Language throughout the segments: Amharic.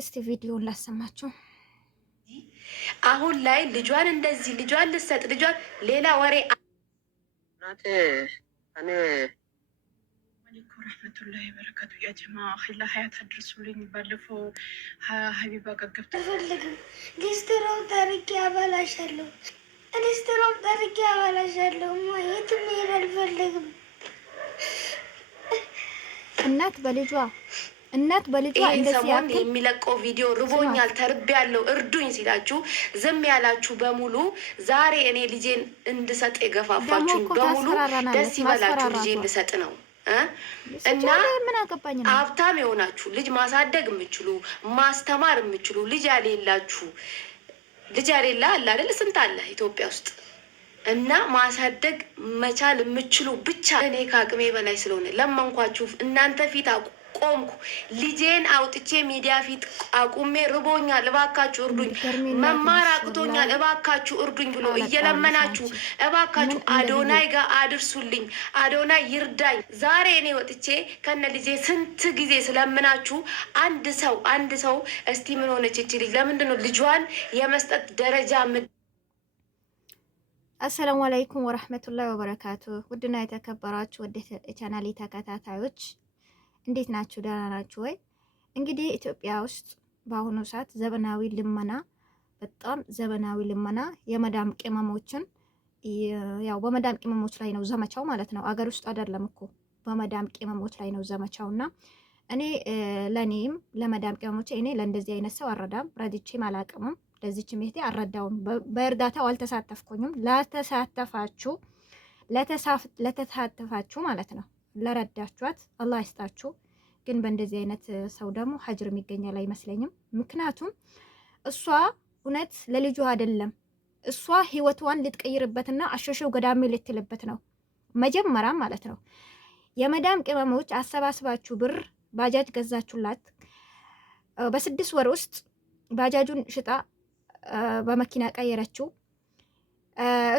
እስቲ ቪዲዮን ላሰማችሁ። አሁን ላይ ልጇን እንደዚህ ልጇን ልሰጥ ልጇን ሌላ ወሬ ናት። እኔ አለይኩም ረህመቱላሂ በረካቱ። ያ ጀማ ኺላ ሀያት አድርሱልኝ። ባለፈው ሀቢባ ጋር ገብቶ አልፈልግም። ሊስትሮው ታሪክ ያበላሻለሁ። ሊስትሮው ታሪክ ያበላሻለሁ። የትም መሄድ አልፈልግም። እናት በልጇ እንደዚህ ያክል የሚለቀው ቪዲዮ ርቦኛል፣ ተርቤያለሁ፣ እርዱኝ ሲላችሁ ዝም ያላችሁ በሙሉ ዛሬ እኔ ልጄን እንድሰጥ የገፋፋችሁ በሙሉ ደስ ይበላችሁ። ልጄን እንድሰጥ ነው እና ሀብታም የሆናችሁ ልጅ ማሳደግ የምችሉ ማስተማር የምችሉ ልጅ ያሌላችሁ ልጅ ያሌላ አለ አይደል? ስንት አለ ኢትዮጵያ ውስጥ እና ማሳደግ መቻል የምችሉ ብቻ እኔ ከአቅሜ በላይ ስለሆነ ለመንኳችሁ። እናንተ ፊት ቆምኩ። ልጄን አውጥቼ ሚዲያ ፊት አቁሜ ርቦኛል፣ እባካችሁ እርዱኝ፣ መማር አቅቶኛል፣ እባካችሁ እርዱኝ ብሎ እየለመናችሁ እባካችሁ አዶናይ ጋር አድርሱልኝ፣ አዶናይ ይርዳኝ። ዛሬ እኔ ወጥቼ ከነ ልጄ ስንት ጊዜ ስለምናችሁ አንድ ሰው እስቲ ምን ሆነች እቺ ልጅ? ለምንድን ነው ልጇን የመስጠት ደረጃ? አሰላሙ አለይኩም ወራህመቱላሂ ወበረካቱ። ውድና የተከበራችሁ ወደ ቻናሌ ተከታታዮች እንዴት ናችሁ? ደህና ናችሁ ወይ? እንግዲህ ኢትዮጵያ ውስጥ በአሁኑ ሰዓት ዘመናዊ ልመና፣ በጣም ዘመናዊ ልመና የመዳም ቅመሞችን ያው በመዳም ቅመሞች ላይ ነው ዘመቻው ማለት ነው። አገር ውስጥ አይደለም እኮ በመዳም ቅመሞች ላይ ነው ዘመቻውና እኔ ለኔም ለመዳም ቅመሞች እኔ ለእንደዚህ አይነት ሰው አረዳም ረድቼም አላቅምም። ለዚች ሜቴ አረዳውም በእርዳታው አልተሳተፍኩኝም። ለተሳተፋችሁ ማለት ነው ለረዳችኋት አላህ ይስጣችሁ። ግን በእንደዚህ አይነት ሰው ደግሞ ሀጅር የሚገኛል አይመስለኝም። ምክንያቱም እሷ እውነት ለልጇ አይደለም፣ እሷ ህይወቷን ልትቀይርበትና አሸሸው ገዳሜ ልትልበት ነው መጀመሪያ ማለት ነው። የመዳም ቅመሞች አሰባስባችሁ ብር ባጃጅ ገዛችሁላት። በ6 ወር ውስጥ ባጃጁን ሽጣ በመኪና ቀየረችው።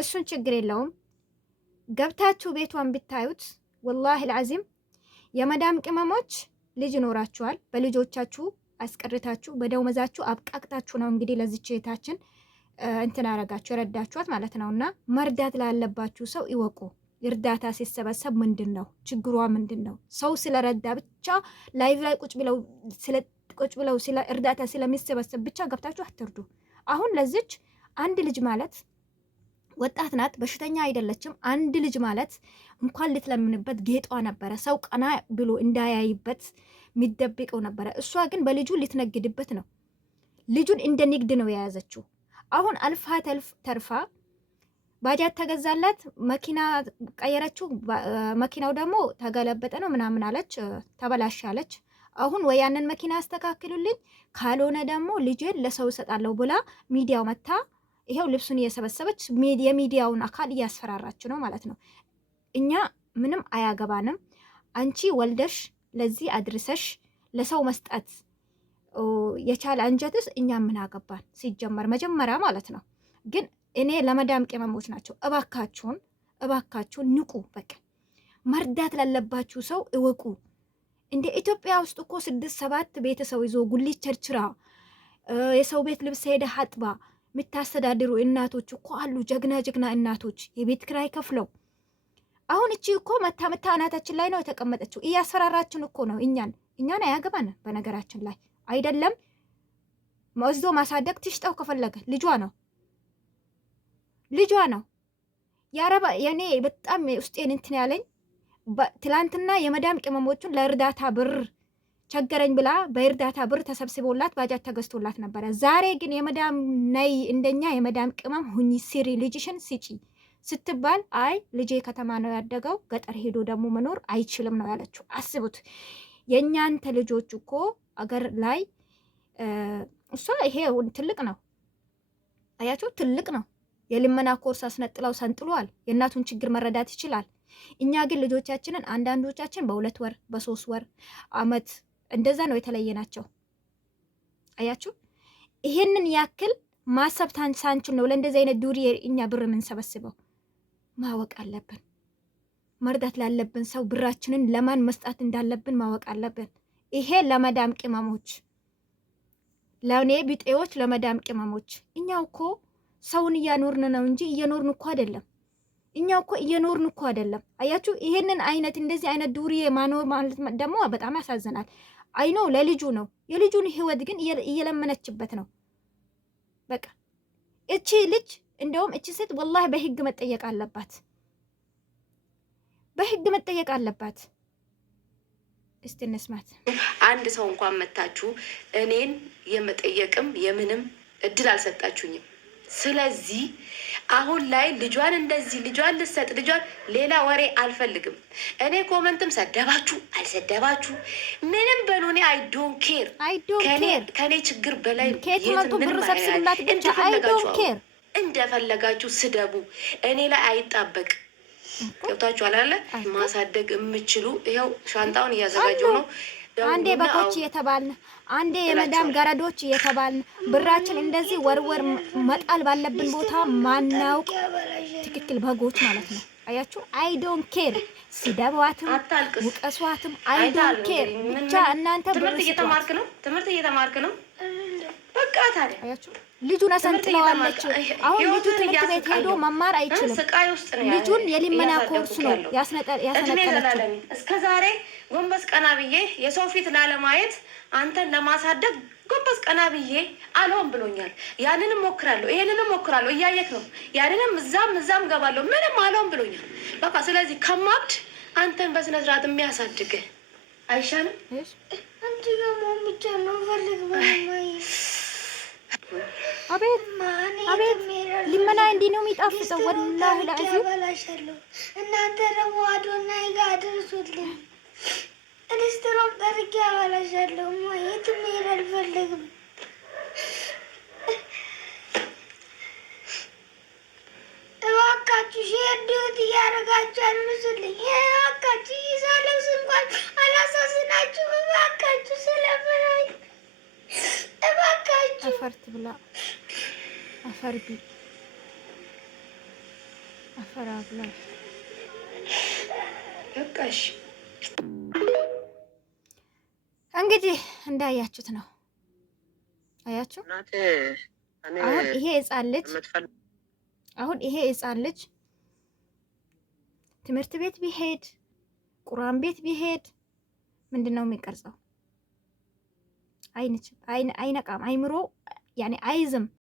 እሱን ችግር የለውም። ገብታችሁ ቤቷን ብታዩት ወላሂ አልዓዚም የመዳም ቅመሞች ልጅ ይኖራችኋል። በልጆቻችሁ አስቀርታችሁ በደውመዛችሁ አብቃቅታችሁ ነው እንግዲህ ለዚች እህታችን እንትን አረጋችሁ የረዳችኋት ማለት ነውና መርዳት ላለባችሁ ሰው ይወቁ። እርዳታ ሲሰበሰብ ምንድን ነው ችግሯ? ምንድን ነው? ሰው ስለረዳ ብቻ ላይቭ ላይ ቁጭ ብለው ስለ እርዳታ ስለሚሰበሰብ ብቻ ገብታችሁ አትርዱ። አሁን ለዚች አንድ ልጅ ማለት ወጣት ናት፣ በሽተኛ አይደለችም። አንድ ልጅ ማለት እንኳን ልትለምንበት ጌጧ ነበረ። ሰው ቀና ብሎ እንዳያይበት የሚደብቀው ነበረ። እሷ ግን በልጁ ልትነግድበት ነው። ልጁን እንደ ንግድ ነው የያዘችው። አሁን አልፋ ተርፋ ባጃጅ ተገዛላት፣ መኪና ቀየረችው። መኪናው ደግሞ ተገለበጠ ነው ምናምን አለች፣ ተበላሻለች። አሁን ወይ ያንን መኪና አስተካክሉልኝ ካልሆነ ደግሞ ልጄን ለሰው እሰጣለሁ ብላ ሚዲያው መታ ይሄው ልብሱን እየሰበሰበች የሚዲያውን አካል እያስፈራራች ነው ማለት ነው። እኛ ምንም አያገባንም። አንቺ ወልደሽ ለዚህ አድርሰሽ ለሰው መስጠት የቻለ አንጀትስ እኛ ምን አገባን? ሲጀመር መጀመሪያ ማለት ነው። ግን እኔ ለመዳም ቅመሞች ናቸው፣ እባካችሁን ንቁ። በቃ መርዳት ላለባችሁ ሰው እወቁ። እንደ ኢትዮጵያ ውስጥ እኮ 6-7 ቤተሰብ ይዞ ጉሊት ቸርችራ የሰው ቤት ልብስ ሄደ አጥባ የምታስተዳድሩ እናቶች እኮ አሉ። ጀግና እናቶች የቤት ክራይ ከፍለው። አሁን እቺ እኮ መታ አናታችን ላይ ነው የተቀመጠችው። እያስፈራራችን እኮ ነው። እኛን አያገባን። በነገራችን ላይ አይደለም ወስዶ ማሳደግ ትሽጠው ከፈለገ ልጇ ነው። ያረባ የኔ በጣም ውስጤን እንትን ያለኝ ትላንትና የመዳም ቅመሞቹን ለእርዳታ ብር ቸገረኝ ብላ በእርዳታ ብር ተሰብስቦላት ባጃጅ ተገዝቶላት ነበረ። ዛሬ ግን የመዳም ነይ እንደኛ የመዳም ቅመም ሁኚ ስሪ ልጅሽን ስጪ ስትባል አይ ልጄ ከተማ ነው ያደገው ገጠር ሄዶ ደግሞ መኖር አይችልም ነው ያለችው። አስቡት። የእኛንተ ልጆች እኮ አገር ላይ እሷ ይሄ ትልቅ ነው አያችሁ፣ ትልቅ ነው። የልመና ኮርስ አስነጥለው ሰንጥሏል። የእናቱን ችግር መረዳት ይችላል። እኛ ግን ልጆቻችንን አንዳንዶቻችን በ2 ወር በ3 ወር አመት እንደዛ ነው የተለየናቸው። አያችሁ፣ ይሄንን ያክል ማሰብ ሳንችል ነው ለእንደዚህ አይነት ዱሪ እኛ ብር የምንሰበስበው። ማወቅ አለብን። መርዳት ላለብን ሰው ብራችንን ለማን መስጣት እንዳለብን ማወቅ አለብን። ይሄ ለመዳም ቅመሞች ለኔ ቢጤዎች ለመዳም ቅመሞች እኛው እኮ ሰውን እያኖርን ነው እንጂ እየኖርን እኮ አይደለም። እኛው እኮ እየኖርን እኮ አይደለም። አያችሁ፣ ይሄንን አይነት እንደዚህ አይነት ዱርዬ ማኖር ማለት ደግሞ በጣም ያሳዝናል። አይኖ ለልጁ ነው፣ የልጁን ህይወት ግን እየለመነችበት ነው። በቃ እቺ ልጅ እንደውም እቺ ሴት ወላሂ በህግ መጠየቅ አለባት፣ በህግ መጠየቅ አለባት። እስቲ እንስማት። አንድ ሰው እንኳን መታችሁ እኔን የመጠየቅም የምንም እድል አልሰጣችሁኝም። ስለዚህ አሁን ላይ ልጇን እንደዚህ ልጇን ልሰጥ ልጇን ሌላ ወሬ አልፈልግም። እኔ ኮመንትም ሰደባችሁ አልሰደባችሁ ምንም በሉ እኔ አይ ዶንት ኬር። ከኔ ችግር በላይ እንደፈለጋችሁ ስደቡ፣ እኔ ላይ አይጣበቅ። ገብታችኋል አለ ማሳደግ የምችሉ ይኸው ሻንጣውን እያዘጋጀው ነው። አንዴ በኮች እየተባልን አንዴ የመዳም ገረዶች እየተባልን ብራችን እንደዚህ ወርወር መጣል ባለብን ቦታ ማናውቅ ትክክል በጎች ማለት ነው። አያችሁ፣ አይ ዶንት ኬር። ሲደቧትም ውቀሷትም አይ ዶንት ኬር። ብቻ እናንተ ትምህርት እየተማርክ ነው። በቃ ታዲያ አያችሁ፣ ልጁን አሰንጥለዋለች። አሁን ልጁ ትምህርት ቤት ሄዶ መማር አይችልም። ልጁን የሊመና ኮርስ ነው ያስነጠለችው። እስከ ዛሬ ጎንበስ ቀና ብዬ የሰው ፊት ላለማየት አንተን ለማሳደግ ጎንበስ ቀና ብዬ አልሆን ብሎኛል። ያንንም ሞክራለሁ፣ ይሄንንም ሞክራለሁ። እያየክ ነው። ያንንም እዛም ገባለሁ። ምንም አልሆን ብሎኛል። በቃ ስለዚህ ከማብድ አንተን በስነ ስርዓት የሚያሳድግህ አይሻልም? አንቺ ደግሞ ብቻ ነው ፈልግ በማይ አቤት አቤት፣ ሊመና እንዲህ ነው የሚጣፍጠው። ወላሂ ለአዚ እናንተ ደግሞ አዶናይ ጋር አድርሱልኝ። እንስትሮም ጠርቄ አበላሻለሁ። የትም መሄድ አልፈልግም። እባካችሁ ሼር ዲዩት እያደረጋችሁ አድርሱልኝ። እባካችሁ ይሳለቅስ እንኳን አላሳዝናችሁ። እባካችሁ ስለምናኝ እባካችሁ አፈርት ብላ አፈርቢ አፈራ ብላ በቃሽ። እንግዲህ እንዳያችሁት ነው። አያችሁ፣ አሁን ይሄ ህፃን ልጅ ትምህርት ቤት ቢሄድ ቁርአን ቤት ቢሄድ ምንድነው የሚቀርጸው? አይነቃም። አይምሮ ያኔ አይዝም።